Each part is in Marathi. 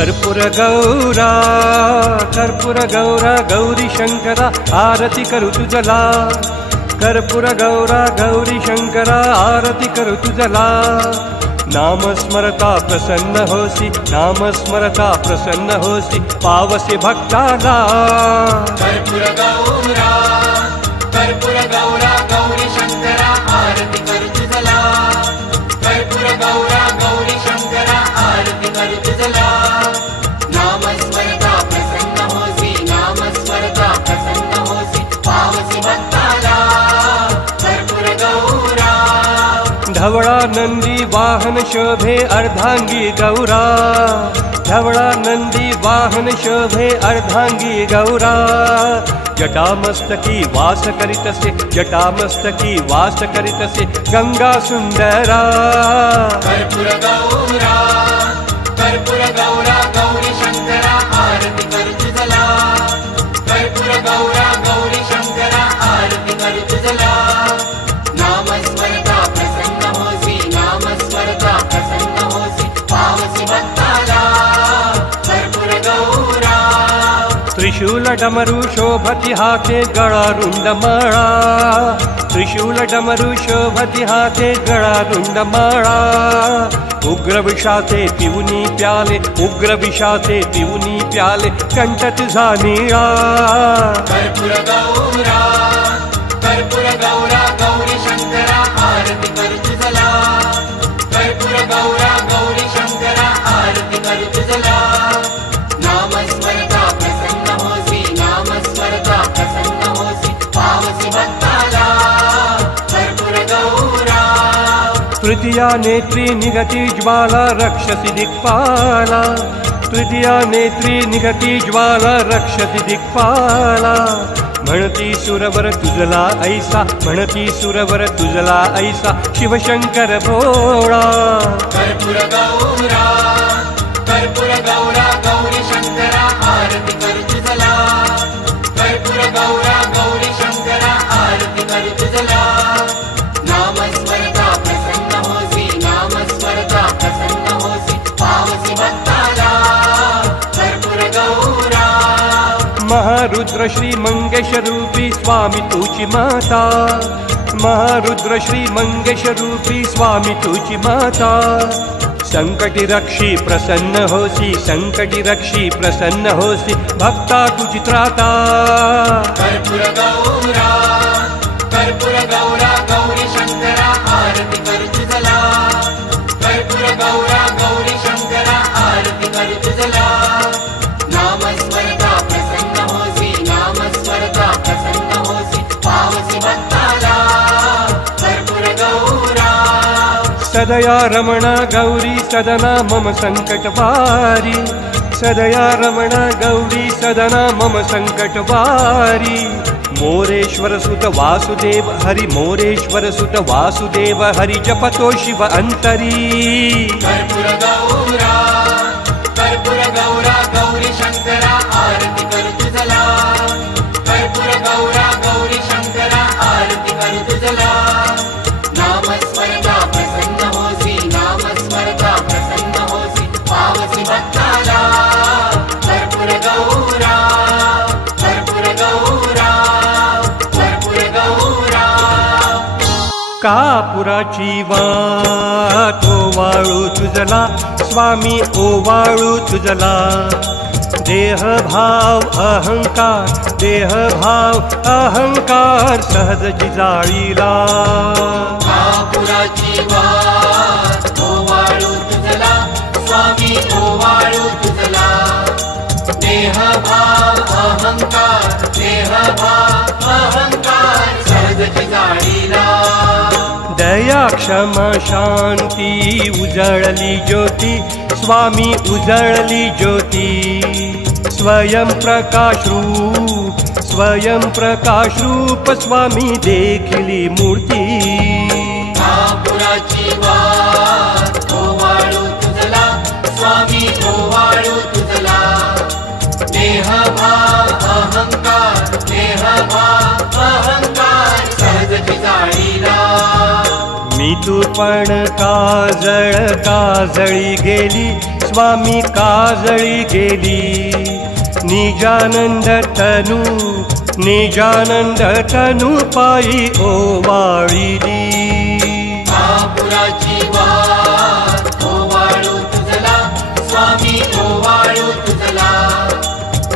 कर्पूर गौरा गौरी शंकरा आरती करू तुझला कर्पूर गौरी शंकरा आरती करू तुझला नाम स्मरता प्रसन्न होसी पावसे भक्ताला कर्पूर गौरा गौरी शंकरा आरती करू तुझला कर्पूर गौरी शंकरा आरती करू तुझला नाम स्मरता प्रसन्न होसी पावसी भक्ताला कर्पूर गौरा धवळा नंदी वाहन शोभे अर्धांगी गौरा धवळा नंदी वाहन शोभे अर्धांगी गौरा जटामस्तकी वास करीतसे गंगा सुंदरा कर्पूर गौरा गौरी शंकरा आरती करू तुझला कर्पूर गौरी शंकरा आरती करू तुझला नाम स्मरता प्रसन्न होसी पावसी भक्ताला कर्पूर गौरा त्रिशूल डमरू शोभति हाते गळा रुंडमाळा त्रिशूल डमरू शोभति हाते गळा रुंडमाळा उग्र विषाते पिऊनी प्याले कंठ तुझा निळा कर्पूर गौरा गौरी शंकरा आरती करू तुझला कर्पूर गौरी शंकरा आरती करू तुझला नाम स्मरता प्रसन्न होसी पावसी भक्ताला कर्पूर गौरा तृतीया नेत्री निगती ज्वाला रक्षसी दिक्पाला तृतीया नेत्री निगती ज्वाला रक्षसी दिक्पाला म्हणती सुरवर तुझला ऐसा शिवशंकर भोळा कर्पूर गौरा गौरी शंकरा आरती करू तुझला कर्पूर गौरी शंकरा आरती करू तुझला नाम स्मरता प्रसन्न होसी पावसी भक्ताला कर्पूर गौरा महारुद्र श्री मंगेश रूपी स्वामी तुझी माता महारुद्र श्री मंगेश रूपी स्वामी तुझी माता संकटी रक्षी प्रसन्न होसी भक्ता तुझी त्राता कर्पूर गौरा गौरी शंकरा आरती करू तुझला कर्पूर गौरी शंकरा आरती करू तुझला नाम स्मरता प्रसन्न होसी पावसी भक्ताला कर्पूर गौरा सदया रमणा गौरी सदना मम संकटवारी सदया रमणा गौरी सदना मम संकटवारी मोरेश्वर सुत वासुदेव हरि जपतो शिव अंतरी कर्पूर गौरा गौरी शंकरा आरती करू तुझला कर्पूर गौरी शंकरा आरती करू तुझला नाम स्मरता प्रसन्न होसी पावसी भक्ताला कर्पूर गौरा कापुराची वाट ओवाळू तुझला स्वामी ओवाळू तुझला देह भाव अहंकार सहज जिजाळीला कापुराची वाट ओवाळू तुझला स्वामी ओवाळू तुझला देह भाव अहंकार सहज जिजाळीला दया क्षमा शांती उजळली ज्योती स्वामी उजळली ज्योती स्वयं प्रकाश रूप स्वामी देखली मूर्ती कापुराची वाट ओवाळू तुझला स्वामी ओवाळू तुझला देह भाव अहंकार सहज जिजाळीला मी तू पण काजळी गेली स्वामी काजळी गेली निजानंद तनू पायी ओवाळिली महापुराची वाट ओवाळू तुझला स्वामी ओवाळू तुझला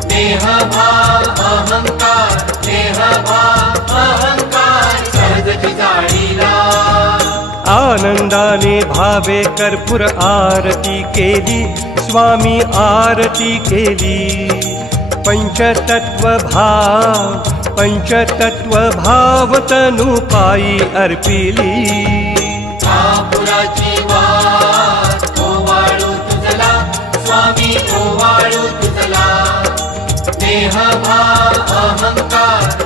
देहभाव अहंकार सहजची जाळीला आनंदाने भावे कर्पूर आरती केली स्वामी आरती केली पंचतत्व भाव तनु पायी अर्पिली महापुराची वाट ओवाळू तुझला स्वामी ओवाळू तुझला देहभाव अहंकार